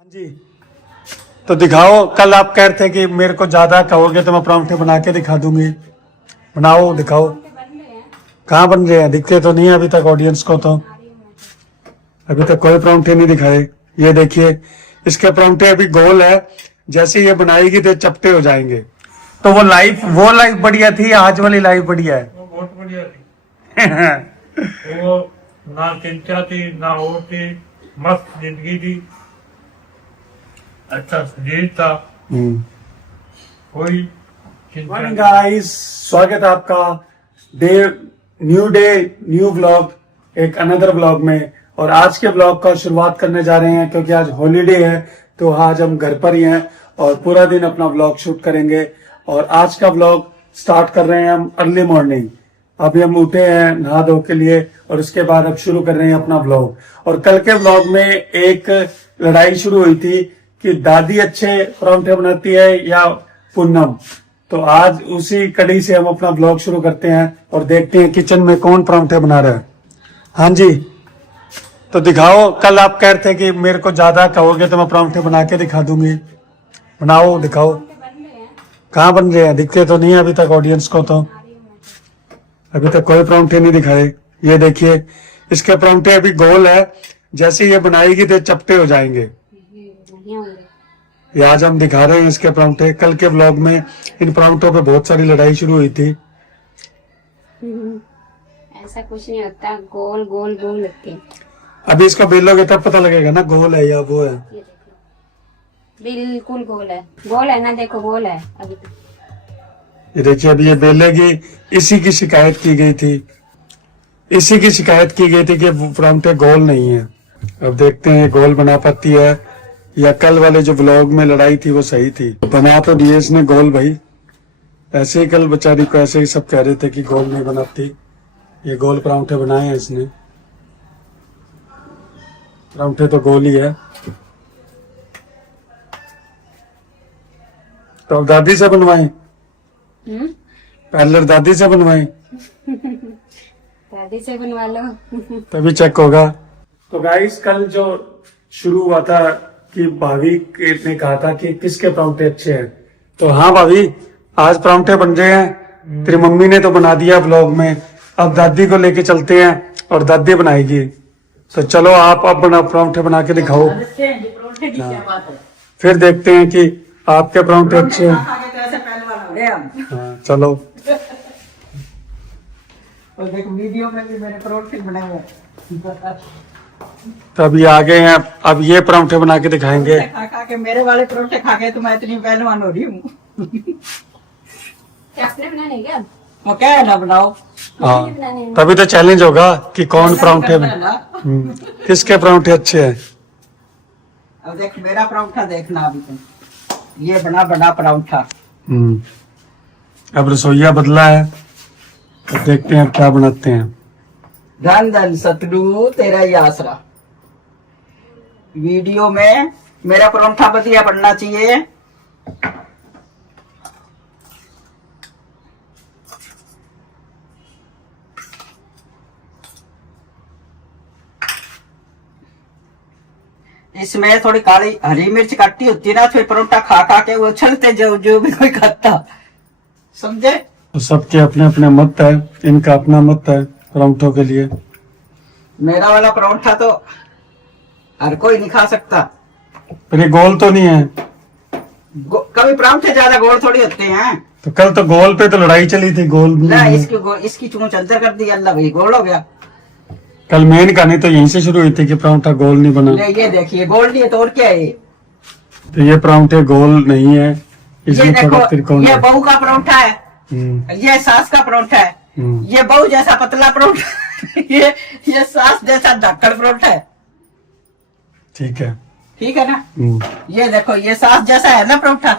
हाँ जी, तो दिखाओ। कल आप कह रहे थे कि मेरे को ज्यादा कहोगे तो मैं परांठे बना के दिखा दूंगी। बनाओ, दिखाओ। कहाँ बन रहे हैं? दिखते तो नहीं है अभी तक ऑडियंस को। तो अभी तक कोई परांठे नहीं दिखाए। ये देखिए, इसके परांठे अभी गोल है। जैसे ये बनाएगी तो चपटे हो जाएंगे। तो वो लाइफ बढ़िया थी, आज वाली लाइफ बढ़िया है? वो बहुत बढ़िया थी। वो ना चिंता थी ना वो थी, मस्त जिंदगी थी, अच्छा शरीर था, कोई चिंता मॉर्निंग नहीं। गाइस, स्वागत है आपका डे न्यू ब्लॉग, एक अनदर ब्लॉग में। और आज के ब्लॉग का शुरुआत करने जा रहे हैं क्योंकि आज हॉलीडे है। तो आज हम घर पर ही हैं और पूरा दिन अपना ब्लॉग शूट करेंगे। और आज का ब्लॉग स्टार्ट कर रहे हैं हम अर्ली मॉर्निंग। अभी हम उठे हैं नहा धो के लिए और उसके बाद अब शुरू कर रहे हैं अपना ब्लॉग। और कल के ब्लॉग में एक लड़ाई शुरू हुई थी कि दादी अच्छे परांठे बनाती है या पूनम। तो आज उसी कड़ी से हम अपना ब्लॉग शुरू करते हैं और देखते हैं किचन में कौन परांठे बना रहा है। हाँ जी, तो दिखाओ। कल आप कह रहे थे कि मेरे को ज्यादा कहोगे तो मैं परांठे बना के दिखा दूंगी। बनाओ, दिखाओ। कहाँ बन रहे हैं? दिखते तो नहीं है अभी तक ऑडियंस को। तो अभी तक कोई परांठे नहीं दिखाए। ये देखिए, इसके परांठे अभी गोल है। जैसे ये बनाएगी तो चपटे हो जाएंगे। ये आज हम दिखा रहे हैं इसके परांठे। कल के ब्लॉग में इन परांठों पे बहुत सारी लड़ाई शुरू हुई थी। ऐसा कुछ नहीं होता, गोल गोल गोल लगते हैं। अभी इसको बेलोगे तब पता लगेगा ना गोल है या वो है। ये देखो, बिल्कुल गोल है ना, देखो गोल है अभी तो। ये देखिए, अभी ये बेलेगी। इसी की शिकायत की गई थी। इसी की शिकायत की गई थी कि परांठे गोल नहीं है। अब देखते हैं ये गोल बना पाती है या कल वाले जो ब्लॉग में लड़ाई थी वो सही थी। बना तो दिए इसने गोल भाई। ऐसे ही कल बेचारी को ऐसे ही सब कह रहे थे कि गोल नहीं बनाती। ये गोल परांठे बनाए हैं इसने। परांठे तो गोल ही है। तो अब दादी से बनवाएं? पहले दादी से बनवाएं दादी से बनवा लो। तभी चेक होगा। तो गाइस, कल जो शुरू हुआ था कि भाभी ने कहा था कि किसके परांठे अच्छे हैं। तो हाँ भाभी, आज परांठे बन रहे हैं। तेरी मम्मी ने तो बना दिया ब्लॉग में। अब दादी को लेके चलते हैं और दादी बनाएगी। तो चलो, आप अब परांठे बना के दिखाओ। फिर देखते हैं कि आपके परांठे अच्छे हैं। हाँ, चलो। देखो वीडियो में भी मैंने परांठे बनाए हैं। तो अभी आ गए हैं। अब ये परांठे बना के दिखाएंगे। खा खा के मेरे वाले परांठे खा के तो मैं इतनी पहलवान हो रही हूँ। आपने बनाने क्या? वो क्या है ना बनाओ। हाँ, तभी तो चैलेंज होगा कि कौन परांठे किसके परांठे अच्छे हैं। अब देख मेरा परांठा देखना अभी तुम। ये बना बड़ा परांठा। अब रसोईया बदला है तो देखते हैं क्या बनाते हैं। धन धन सतगुरु तेरा ही आसरा। वीडियो में मेरा परांठा बढ़िया बनना चाहिए। इसमें थोड़ी काली हरी मिर्च काटी होती है ना, फिर परोठा खा खा के वो उछलते जो भी कोई खाता, समझे। तो सबके अपने अपने मत है। इनका अपना मत है परांठों के लिए। मेरा वाला परोठा तो हर कोई नहीं खा सकता। पर ये गोल तो नहीं है। कभी परांठे ज्यादा गोल थोड़ी होते हैं। तो कल तो गोल पे तो लड़ाई चली थी। गोल भी ना नहीं है। इसकी चूंच अंदर कर दी, अल्लाह भाई गोल हो गया। कल मेन कहानी तो यहीं से शुरू हुई थी कि परांठा गोल नहीं बना। ले ये देखिए गोल नहीं है तो और क्या है। तो ये परांठे गोल नहीं है। ये इसमें थोड़ा देखो, त्रिकोण ये है। बहू का परोठा है, ये सास का परोठा है। ये बहू जैसा पतला परोठा ये सास जैसा ढक्कड़ परोठा है। ठीक है। ठीक है ना। ये देखो, ये सास जैसा है ना परोठा।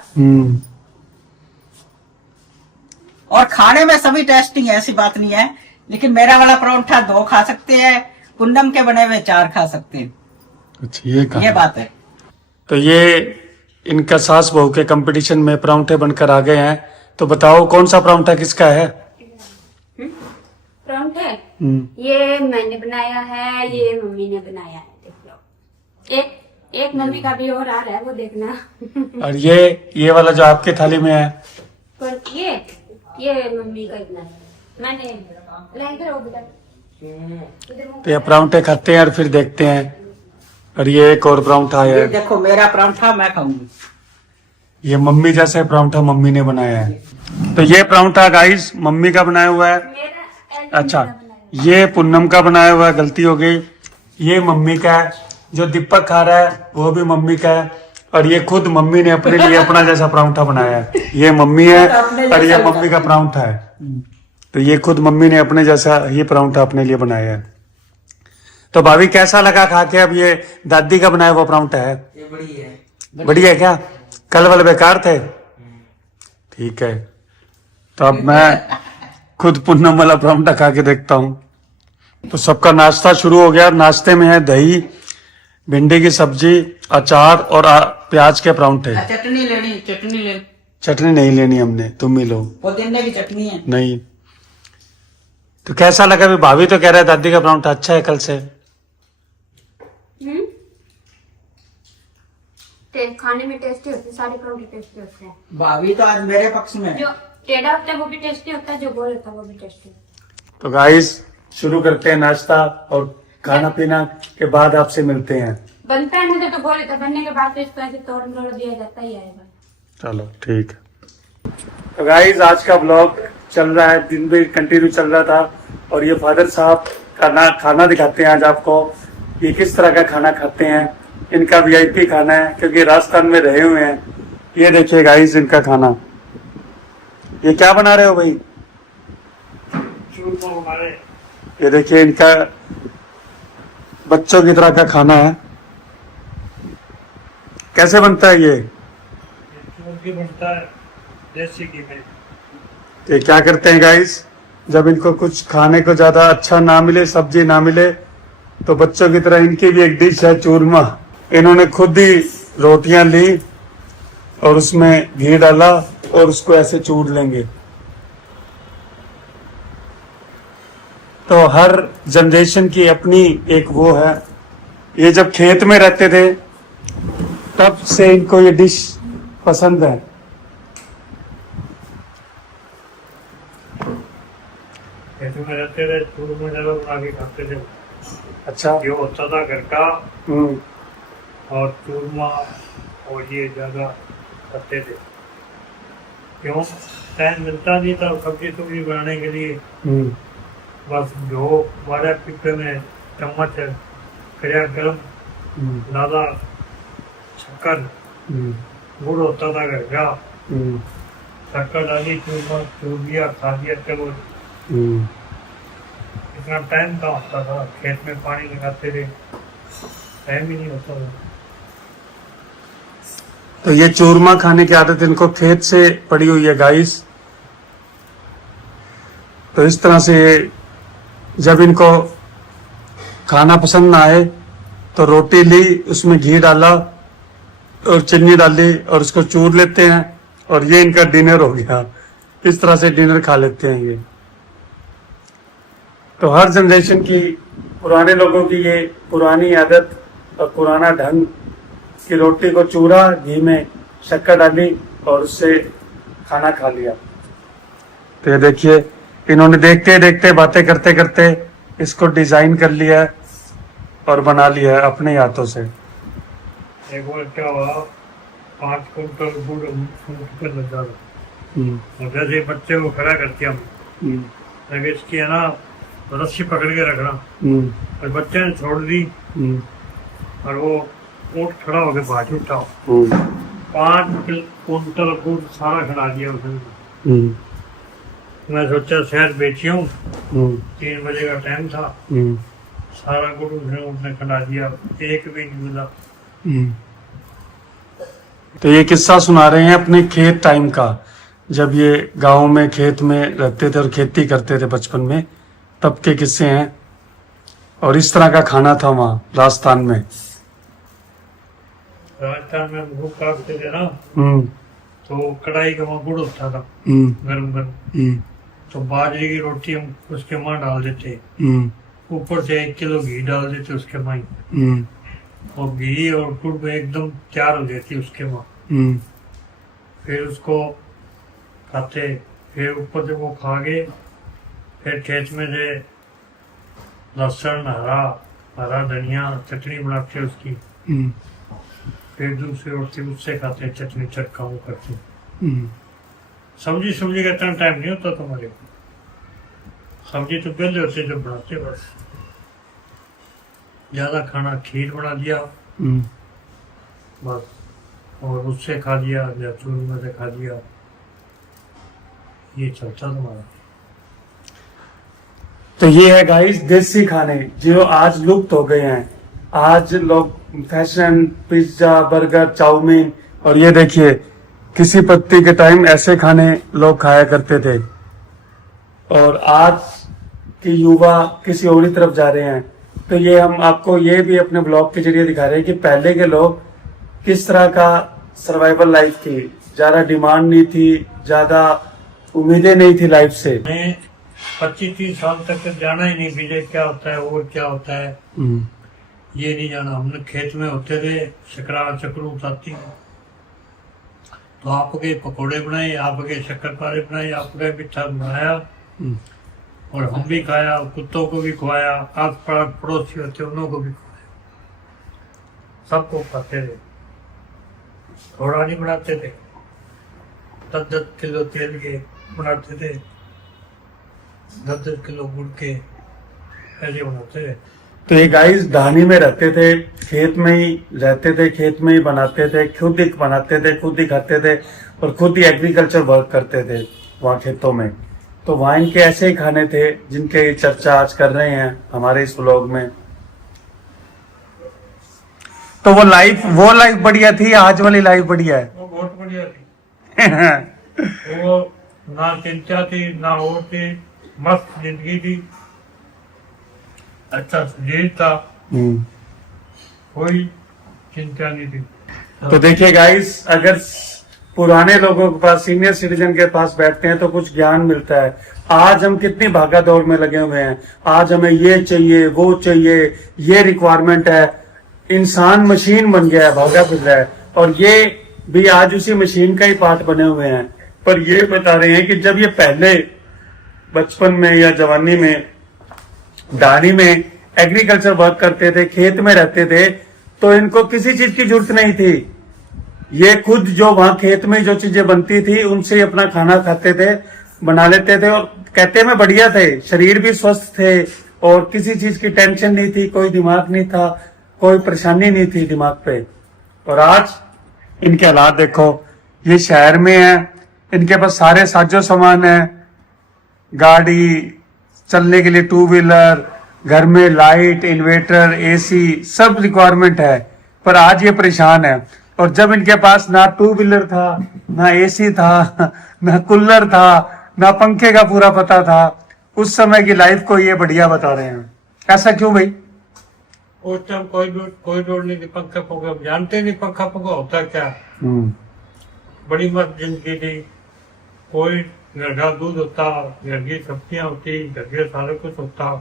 और खाने में सभी टेस्टी है, ऐसी बात नहीं है। लेकिन मेरा वाला परोठा 2 खा सकते हैं, कुंदम के बने हुए 4 खा सकते हैं। अच्छा, ये बात है। तो ये इनका सास बहू के कंपटीशन में परांठे बनकर आ गए हैं। तो बताओ कौन सा परांठा किसका है? परांठे ये मैंने बनाया है, ये मम्मी ने बनाया है। देख लो, एक एक मम्मी का भी और आ रहा है, वो देखना। और ये वाला जो आपके थाली में है, पर ये मम्मी का इतना है। मैंने ले इधर आओ बेटा, तो ये परांठे खाते हैं और फिर देखते हैं। और ये एक और परांठा ये है, देखो मेरा परांठा मैं खाऊंगी। ये मम्मी जैसे परांठा मम्मी ने बनाया है। तो ये परांठा गाइस मम्मी का बनाया हुआ है। मेरा अच्छा, ये पूनम का बनाया हुआ है, गलती हो गई। ये मम्मी का है, जो दीपक खा रहा है वो भी मम्मी का है। और ये खुद मम्मी ने अपने लिए अपना जैसा परांठा बनाया है। ये मम्मी है और ये मम्मी का परांठा है। तो ये खुद मम्मी ने अपने जैसा ये परांठा अपने लिए बनाया है। तो भाभी कैसा लगा खा के? अब ये दादी का बनाया हुआ परांठा है, ये बड़ी है। बढ़िया है क्या? कल वाले बेकार थे? ठीक है, तो अब मैं खुद पूनम वाला परांठा खा के देखता हूँ। तो सबका नाश्ता शुरू हो गया। नाश्ते में है दही, भिंडी की सब्जी, अचार और प्याज के परांठे। चटनी लेनी, चटनी ले। चटनी नहीं लेनी हमने, तुम ही लो। पुदीने की चटनी है। नहीं। तो कैसा लगा? भी भाभी तो कह रहा है दादी का परांठा अच्छा है कल से। खाने में टेस्टी होते हैं, सारे परांठे टेस्टी होते हैं। भाभी तो आज मेरे पक्ष में। जो टेढ़ा होता है वो भी टेस्टी होता है, जो गोल होता है वो भी टेस्टी होता है। तो गाइस शुरू करते हैं नाश्ता, और खाना पीना के बाद आपसे मिलते हैं। बनता है मुझे तो गोल होता है, बनने के बाद तो इसको ऐसे तोड़ दिया जाता ही आएगा। चलो ठीक है। तो गाइस आज का ब्लॉग चल रहा है, दिन भी कंटिन्यू चल रहा था। और ये फादर साहब का खाना दिखाते हैं आज आपको, ये किस तरह का खाना खाते हैं। इनका वीआईपी खाना है, क्योंकि राजस्थान में रहे हुए हैं। ये देखिए गाइस इनका खाना। ये क्या बना रहे हो भाई? चूरमा हमारे ये देखिए इनका बच्चों की तरह का खाना है। कैसे बनता है ये? चूरकी बनता है देसी घी में। ये क्या करते हैं गाइस, जब इनको कुछ खाने को ज्यादा अच्छा ना मिले, सब्जी ना मिले, तो बच्चों की तरह इनकी भी एक डिश है चूरमा। इन्होंने खुद ही रोटियां ली और उसमें घी डाला और उसको ऐसे चूर लेंगे। तो हर जनरेशन की अपनी एक वो है। ये जब खेत में रहते थे तब से इनको ये डिश पसंद है। खेतों में रहते थे, चूरमा ज्यादा बना के खाते थे। अच्छा। ये होता था घर का, हम्म। और चूरमा और ये ज्यादा करते थे। क्यों? टाइम मिलता नहीं था सब्जी बनाने के लिए। हम्म। बस जो बड़ा पिपे में चम्मच है, करिया गरम, ज्यादा शक्कर, गुड़ होता था घर का, शक्कर डाली, चूरमा चूर दिया, खा दिया, चलो। इतना टाइम का होता था, खेत में पानी लगाते थे, टाइम ही नहीं होता था। तो ये चूरमा खाने की आदत इनको खेत से पड़ी हुई है गाइस। तो इस तरह से जब इनको खाना पसंद ना आए तो रोटी ली, उसमें घी डाला और चीनी डाली और उसको चूर लेते हैं, और ये इनका डिनर हो गया। इस तरह से डिनर खा लेते हैं ये। तो हर जनरेशन की, पुराने लोगों की ये पुरानी आदत और पुराना ढंग की रोटी को चूरा, घी में शक्कर डाली और उससे खाना खा लिया। तो ये देखिए इन्होंने देखते देखते बातें करते करते इसको डिजाइन कर लिया है और बना लिया है अपने हाथों से। एक बार क्या हुआ, 5 कुंटल गुड़ फूट कर लगा था। और जैसे बच्चे को खड़ा करते हम, लगे इसकी है ना रस्सी पकड़ के रखना, और बच्चे ने छोड़ दी और वो ऊँट खड़ा होकर बाजू उठा। 5 कुंटल गुड़ सारा खड़ा दिया उसने। मैं सोचा शहर बेची हूँ, 3 बजे का टाइम था, सारा गुड़ उसने खड़ा दिया, एक भी नहीं मिला। तो ये किस्सा सुना रहे हैं अपने खेत टाइम का, जब ये गांव में खेत में रहते थे और खेती करते थे बचपन में, तब के किस्से हैं। और इस तरह का खाना था वहाँ राजस्थान में। राजस्थान में भूख काटते थे ना, तो कढ़ाई का वहाँ गुड़ होता था गरम गरम, तो बाजरे की रोटी हम उसके माँ डाल देते, ऊपर से 1 किलो घी डाल देते उसके माँ, और घी और गुड़ में एकदम तैयार हो जाती उसके वहाँ। हम्म, फिर उसको खाते, फिर ऊपर से वो खा के फिर खेत में से लहसुन हरा धनिया चटनी बनाते उसकी, हम्म, फिर दूसरी ओर से उससे खाते हैं, चटनी चटका वो करते हैं। हम्म। सब्जी का इतना टाइम नहीं होता तुम्हारे को, सब्जी तो पहले होते जब बनाते बस। ज्यादा खाना खीर बना दिया हम्म। बस, और उससे खा लिया या चूरमा से खा लिया, ये चलता तुम्हारा। तो ये है गाइस देसी खाने जो आज लुप्त हो गए हैं। आज लोग फैशन, पिज्जा, बर्गर, चाउमीन, और ये देखिए किसी पत्ती के टाइम ऐसे खाने लोग खाया करते थे, और आज के युवा किसी और ही तरफ जा रहे हैं। तो ये हम आपको ये भी अपने ब्लॉग के जरिए दिखा रहे हैं कि पहले के लोग किस तरह का सर्वाइवल लाइफ थी। ज्यादा डिमांड नहीं थी, ज्यादा उम्मीदें नहीं थी लाइफ से। 25-30 साल तक जाना ही नहीं विजय क्या होता है और क्या होता है ये नहीं जाना। हमने खेत में होते थे, शकरा चक्रू उठाती, तो आपके पकोड़े बनाए, आपके शक्करपारे बनाए, आपका मिठा बनाया, और हम भी खाया, कुत्तों को भी खवाया, आस पास पड़ोसी होते उन्हों को भी खवाया, सबको खाते थे। थोड़ा नहीं बनाते थे, 10-10 किलो तेल के बनाते थे, 10-10 किलो गुड़ के ऐसे बनाते थे। तो ये गाइस ढानी में रहते थे, खेत में ही रहते थे, खेत में ही बनाते थे, खुद ही बनाते थे, खुद ही खाते थे, और खुद ही एग्रीकल्चर वर्क करते थे वहाँ खेतों में। तो वहाँ इनके ऐसे ही खाने थे जिनके चर्चा आज कर रहे हैं हमारे इस व्लॉग में। तो वो लाइफ बढ़िया थी या आज वाली लाइफ बढ़िया है? वो बहुत बढ़िया थी। वो ना चिंता थी ना और थी, मस्त जिंदगी थी, अच्छा शरीर था, कोई चिंता नहीं थी। तो देखिए गाइस, अगर पुराने लोगों के पास, सीनियर सिटीजन के पास बैठते हैं तो कुछ ज्ञान मिलता है। आज हम कितनी भागा दौड़ में लगे हुए हैं, आज हमें ये चाहिए वो चाहिए, ये रिक्वायरमेंट है। इंसान मशीन बन गया है, भागा फिर रहा है, और ये भी आज उसी मशीन का ही पार्ट बने हुए हैं। पर ये बता रहे हैं कि जब ये पहले बचपन में या जवानी में दानी में एग्रीकल्चर वर्क करते थे, खेत में रहते थे, तो इनको किसी चीज की जरूरत नहीं थी। ये खुद जो वहां खेत में जो चीजें बनती थी उनसे ही अपना खाना खाते थे, बना लेते थे, और कहते में बढ़िया थे, शरीर भी स्वस्थ थे, और किसी चीज की टेंशन नहीं थी, कोई दिमाग नहीं था, कोई परेशानी नहीं थी दिमाग पे। और आज इनके हालात देखो, ये शहर में है, इनके पास सारे साजो सामान है, गाड़ी चलने के लिए, 2 व्हीलर, घर में लाइट, इन्वर्टर, एसी, सब रिक्वायरमेंट है, पर आज ये परेशान है। और जब इनके पास ना 2 व्हीलर था, ना एसी था, ना कूलर था, ना पंखे का पूरा पता था, उस समय की लाइफ को ये बढ़िया बता रहे हैं। ऐसा क्यों भाई? उस टाइम कोई रोड नहीं थी, पंखा पंखा जानते नहीं, पंखा पंखा होता क्या। बड़ी मस्त जिंदगी थी, कोई घर का दूध होता, घर की सब्जियां होती, घर के सारे कुछ होता,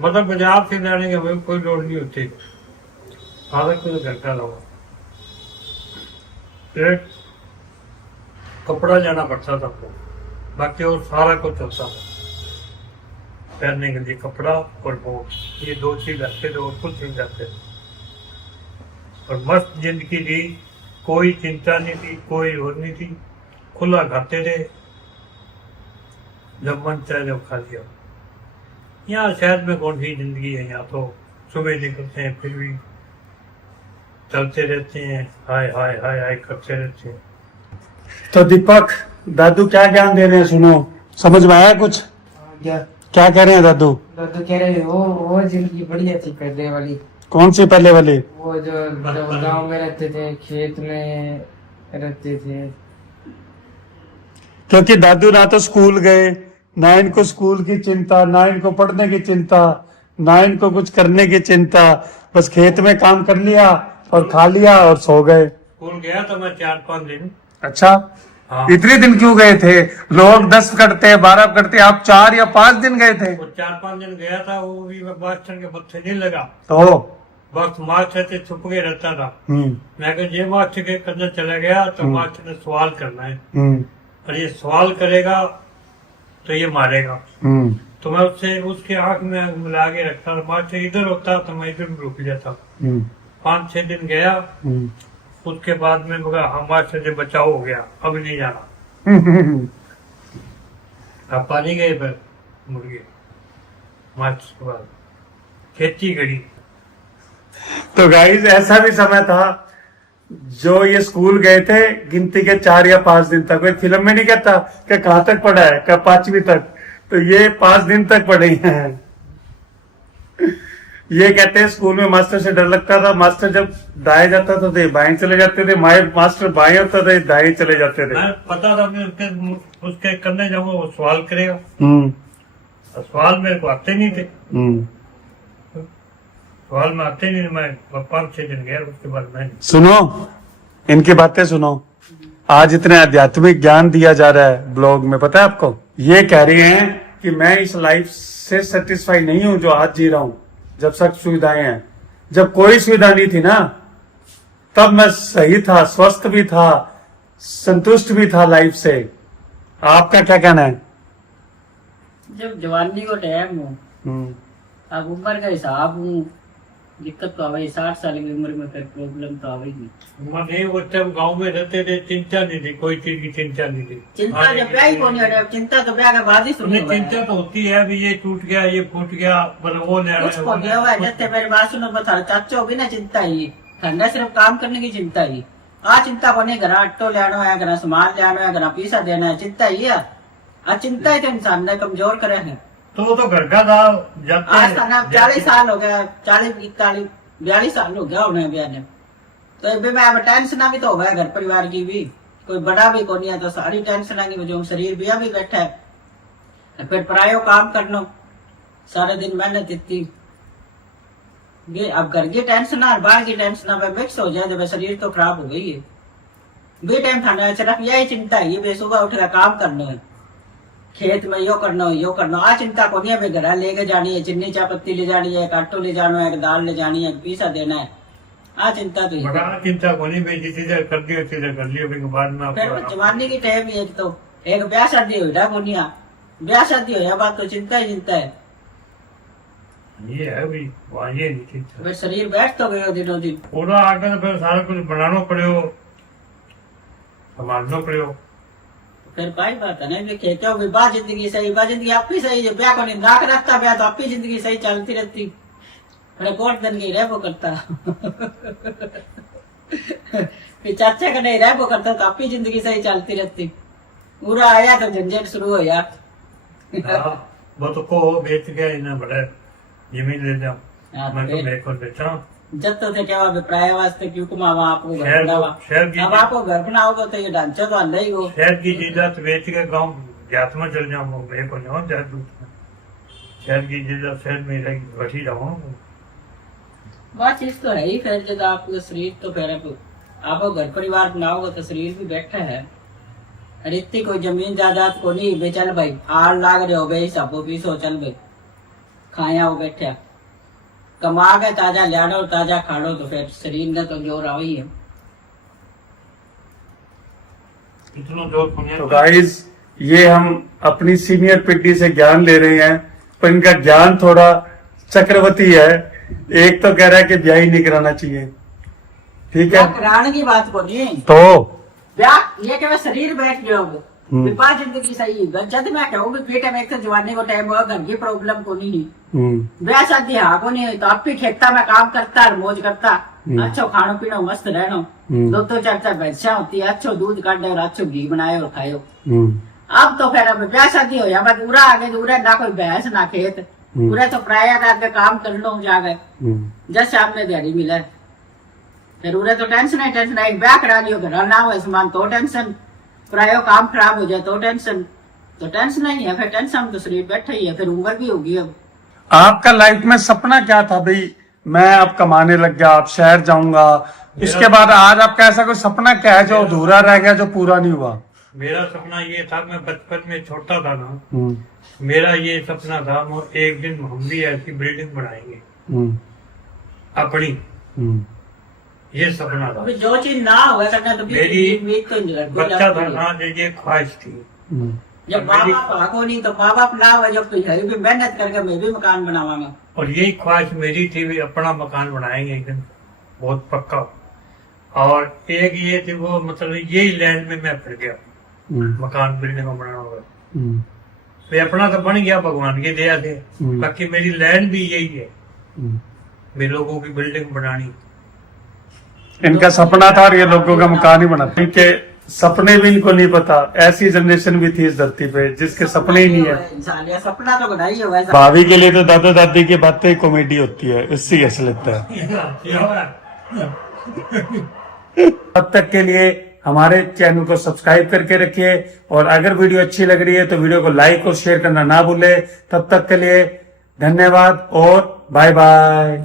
मतलब बाजार से जाने के हमें कोई लोड नहीं होती, सारा कुछ घर का लगा। एक कपड़ा जाना पड़ता था हमको, बाकी और सारा कुछ होता था, पहनने के लिए कपड़ा और बोट, ये 2 चीज रखते थे और कुछ नहीं रखते थे। और मस्त जिंदगी थी, कोई चिंता नहीं थी, कोई और नहीं थी, खुला खाते थे, जब मन चाहे जब खा लिया। यहाँ शहर में कौन सी जिंदगी है, यहाँ तो सुबह निकलते हैं फिर भी चलते रहते हैं, हाय हाय हाय हाय करते रहते हैं। तो दीपक, दादू क्या ज्ञान दे रहे हैं, सुनो, समझ में आया कुछ? क्या कह रहे हैं दादू? दादू कह रहे हैं वो जिंदगी बढ़िया थी पहले वाली। कौन सी पहले वाली? वो जो गांव में रहते थे, खेत में रहते थे। क्योंकि दादू ना तो स्कूल गए, ना इनको स्कूल की चिंता, ना इनको पढ़ने की चिंता, ना इनको कुछ करने की चिंता, बस खेत में काम कर लिया और खा लिया और सो गए। स्कूल गया था मैं 4-5 दिन। अच्छा, हाँ। इतने दिन क्यों गए थे? लोग 10 करते, 12 करते, आप 4 या 5 दिन गए थे। वो 4-5 दिन गया था, वो भी मास्टर के पत्ते नहीं लगा। तो बस मास्टर से छुप के रहता था। मैं कहा ये मास्टर के अंदर चला गया तो मास्टर ने सवाल करना है, और ये सवाल करेगा तो ये मारेगा। तो मैं उससे उसके आंख में आंख मिला के रखता था। मास्टर इधर होता तो मैं इधर रुक जाता। 5-6 दिन गया, उसके बाद में बोला हाँ मास्टर से बचाव हो गया, अब नहीं जाना। अब पानी गए पर मुर्गे मास्टर के बाद खेती करी। तो गाइस ऐसा भी समय था जो ये स्कूल गए थे गिनती के 4 या 5 दिन तक। कोई फिल्म में नहीं कहता कि कहाँ तक पढ़ा है, क्या 5वीं तक, तो ये 5 दिन तक पढ़े हैं। ये कहते हैं स्कूल में मास्टर से डर लगता था। मास्टर जब दाएं जाता था तो ये बाएं चले जाते थे, मास्टर बाएं होता था, ये दाएं चले जाते थे। मैं पता था मैं उसके करने जाऊंगा वो सवाल करेगा। सवाल मेरे को आते नहीं थे। सवाल में आते नहीं थे। मैं 5-6 दिन गया, उसके बाद मैं सुनो इनकी बातें सुनो। आज इतने आध्यात्मिक ज्ञान दिया जा रहा है ब्लॉग में, पता है आपको। ये कह रही हैं कि मैं इस लाइफ से सेटिस्फाई नहीं हूं जो आज जी रहा हूं, जब सब सुविधाएं हैं। जब कोई सुविधा नहीं थी ना, तब मैं सही था, स्वस्थ भी था, संतुष्ट भी था लाइफ से। आपका क्या कहना है? जब जवानी को टाइम हो, अब उम्र का हिसाब हूँ, दिक्कत तो आवे। 60 साल की उम्र में फिर प्रॉब्लम तो आवेगी। नहीं वो तब गाँव में रहते थे, चिंता नहीं थी, कोई चीज की चिंता नहीं थी। चिंता जब ब्याह ही को नहीं है, चिंता तो ब्याह के बाद ही शुरू उन्हें चिंता तो होती है, अभी ये टूट गया, ये फूट गया, मतलब वो उसको गया हुआ है। जैसे मेरी बात सुनो, बता चाचो भी ना चिंता ही ठंडा, सिर्फ काम करने की चिंता ही। आ चिंता को नहीं, घर आटो ले आना है, घर सामान ले आना है, घर पैसा देना है, चिंता ही है। आ चिंता ही तो इंसान ने कमजोर करे है। तो वो तो घर का था। आज का ना 40 साल हो गया, 40-41 42 साल हो गया उन्हें ब्याह ने। तो अभी मैं अब टेंशन भी तो हो गया घर परिवार की भी, कोई बड़ा भी को नहीं है, तो सारी टेंशन की वजह शरीर भी अभी बैठा है। फिर परायो काम करना, सारे दिन मेहनत इतनी। अब घर की टेंशन और बाहर की टेंशन में मिक्स हो जाए तो शरीर तो खराब हो गई है। बे टाइम खाना है, सिर्फ यही चिंता है। ये सुबह उठ कर काम करना है, खेत में यो करना है, यो करना। आ चिंता को नहीं है, घर लेके जानी है, चीनी चाय पत्ती ले जानी है, आटो ले जाना है, दाल ले जानी है, पैसा देना है। आ चिंता तो बड़ा चिंता को नहीं भाई, चीजें कर दी चीजें कर ली, अभी के बाद में फिर जवानी की टाइम ही। तो एक ब्याह शादी हुई को नहीं, ब्याह शादी हो बात तो चिंता ही चिंता है। ये है अभी वहाँ ये नहीं चिंता। फिर शरीर बैठ तो गयो दिनों दिन। पूरा आकर फिर सारा कुछ बनाना पड़ेगा, संभालना पड़ेगा। फिर भाई बात है ना, कहते हो बा जिंदगी सही, बा जिंदगी आपकी सही है। ब्याह को नहीं राख रखता, ब्याह तो आपकी जिंदगी सही चलती रहती। मेरे कोट दिन की रह वो करता फिर चाचा का नहीं रह वो करता तो आपकी जिंदगी सही चलती रहती। पूरा आया तो झंझट शुरू हो यार। वो तो को बेच गया, इन्हें बड़ा जमीन ले जाओ, मैं तो बेच बेचा। जब तो थे क्या अभिप्राय वास्ते क्यों कमावा आपको घर बनावा। शहर अब आपको घर बनाओगे तो ये ढांचा तो अंदर ही हो। शहर की चीजें बेच के गाँव जात में चल जाऊंगा, मेरे को नहीं जादू। शहर की चीजें शहर में बैठी जाऊंगा। बात चीज तो है ही। फिर जब आपका शरीर तो फिर आप घर परिवार बनाओगे तो शरीर भी बैठा है। इतनी कोई जमीन जायदाद को नहीं बे, चल भाई आड़ लाग रहे हो भाई, सबो पीसो, चल भाई खाया हो बैठा, कमा के ताजा लियानो और ताजा खाड़ो, तो फिर शरीर ने तो जोर आ ही है। इतना जोर। तो गाइस ये हम अपनी सीनियर पीढ़ी से ज्ञान ले रहे हैं, पर इनका ज्ञान थोड़ा चक्रवर्ती है। एक तो कह रहा है कि ब्याह ही नहीं कराना चाहिए, ठीक है। कराने की बात को नहीं, तो ब्याह ये क्या शरीर बैठ जाओगे, विवाह जिंदगी सही। जब मैं कहूँगी बेटे में एक तो जवानी को टाइम हुआ, घर की प्रॉब्लम को नहीं, ब्याह शादी हाँ को नहीं, तो आप भी खेता में काम करता है, मौज करता, अच्छो खानो पीनो मस्त रहनो, 2-4 भैंसा होती है, अच्छो दूध काटे और अच्छो घी बनाए और खाओ। अब तो फिर अब ब्याह शादी हो या बाद पूरा आगे पूरा ना कोई भैंस ना खेत, पूरा तो प्राय आगे काम कर लो जागे, जैसे आपने दिहाड़ी मिला। फिर उरे तो टेंशन है, टेंशन है। ब्याह करा लियो, घर ना हो सामान तो टेंशन, प्रायो काम खराब हो जाए तो टेंशन, तो टेंशन नहीं है। फिर टेंशन तो शरीर बैठा ही है, फिर उम्र भी होगी। अब आपका लाइफ में सपना क्या था भाई? मैं अब कमाने लग गया, अब शहर जाऊंगा, इसके बाद आज आपका ऐसा कोई सपना क्या है जो अधूरा रह गया, जो पूरा नहीं हुआ? मेरा सपना ये था, मैं बचपन में छोटा था ना, मेरा ये सपना था एक दिन हम भी ऐसी बिल्डिंग बनाएंगे। अपनी, ये सपना था। अभी जो चीज ना हुआ करना तो मेरी उम्मीद तो नहीं रखती। बच्चा था ना, ये ख्वाहिश थी। जब माँ बाप भागो नहीं तो माँ बाप ना हुआ, जब तो है भी मेहनत करके मैं भी मकान बनावांगा। और यही ख्वाहिश मेरी थी भी अपना मकान बनाएंगे एक दिन, बहुत पक्का। और एक ये थी वो, मतलब यही लैंड में मैं फिर गया, मकान बिल्डिंग बनाना होगा। वे अपना तो बन गया भगवान की दया से, बाकी मेरी लैंड भी यही है, मेरे लोगों की बिल्डिंग बनानी। इनका सपना था और ये लोगों का मकान ही बना था। इनके सपने भी इनको नहीं पता, ऐसी जनरेशन भी थी इस धरती पे जिसके सपने ही नहीं है। इंसान ये सपना तो बनाई है वैसा। भाभी के लिए तो दादा दादी की बातें कॉमेडी होती है, इससे ही हंस लगता है। तब तक के लिए हमारे चैनल को सब्सक्राइब करके रखिए, और अगर वीडियो अच्छी लग रही है तो वीडियो को लाइक और शेयर करना ना भूले। तब तक के लिए धन्यवाद और बाय बाय।